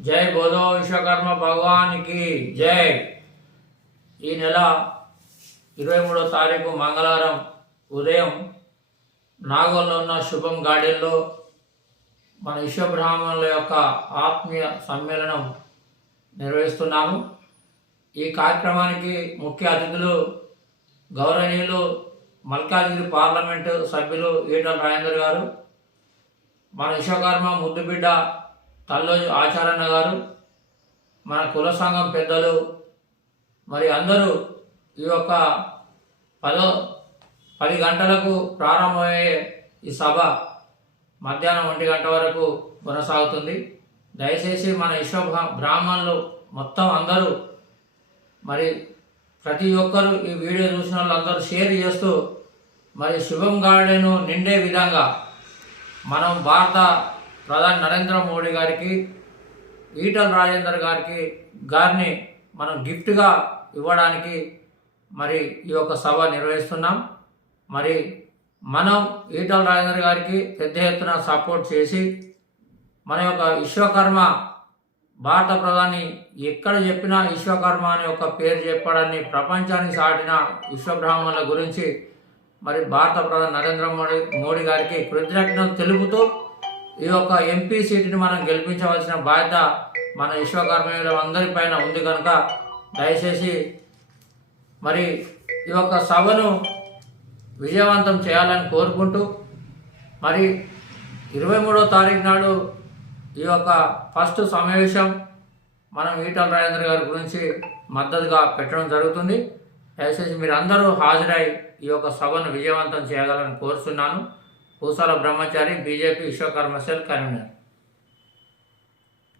జై బోధో విశ్వకర్మ భగవానికి. జై. ఈ నెల ఇరవై మూడో తారీఖు మంగళవారం ఉదయం నాగోల్లో ఉన్న శుభం గార్డెన్లో మన విశ్వబ్రాహ్మణుల యొక్క ఆత్మీయ సమ్మేళనం నిర్వహిస్తున్నాము. ఈ కార్యక్రమానికి ముఖ్య అతిథులు గౌరవనీయులు మల్కాజిగిరి పార్లమెంటు సభ్యులు ఈటల రాజేందర్ గారు మన విశ్వకర్మ ముద్దుబిడ్డ తల్లోజు ఆచారన్న గారు మన కుల సంఘం పెద్దలు మరి అందరూ ఈ యొక్క పదో పది గంటలకు ప్రారంభమయ్యే ఈ సభ మధ్యాహ్నం ఒంటి గంట వరకు కొనసాగుతుంది. దయచేసి మన విశ్వ బ్రాహ్మణులు మొత్తం అందరూ మరి ప్రతి ఒక్కరు ఈ వీడియో చూసిన వాళ్ళందరూ షేర్ చేస్తూ మరి శుభం గార్డెను నిండే విధంగా మనం భారత ప్రధాని నరేంద్ర మోడీ గారికి ఈటల రాజేందర్ గారికి గారిని మనం గిఫ్ట్గా ఇవ్వడానికి మరి ఈ యొక్క సభ నిర్వహిస్తున్నాం. మరి మనం ఈటల రాజేందర్ గారికి పెద్ద ఎత్తున సపోర్ట్ చేసి మన యొక్క విశ్వకర్మ భారత ప్రధాని ఎక్కడ చెప్పినా విశ్వకర్మ అనే ఒక పేరు చెప్పడాన్ని ప్రపంచానికి సాటిన విశ్వబ్రాహ్మణుల గురించి మరి భారత ప్రధాని నరేంద్ర మోడీ మోడీ గారికి కృతజ్ఞతలు తెలుపుతూ ఈ యొక్క ఎంపీ సీటుని మనం గెలిపించవలసిన బాధ్యత మన విశ్వకర్మీయుల అందరిపైన ఉంది కనుక దయచేసి మరి ఈ యొక్క సభను విజయవంతం చేయాలని కోరుకుంటూ మరి ఇరవై మూడో తారీఖు నాడు ఈ యొక్క ఫస్ట్ సమావేశం మనం ఈటల రాజేంద్ర గారి గురించి మద్దతుగా పెట్టడం జరుగుతుంది. దయచేసి మీరు అందరూ హాజరై ఈ యొక్క సభను విజయవంతం చేయగలని కోరుతున్నాను పూసాల బ్రహ్మచారి బీజేపీ విశ్వకర్మ సెల్ కన్వీనర్.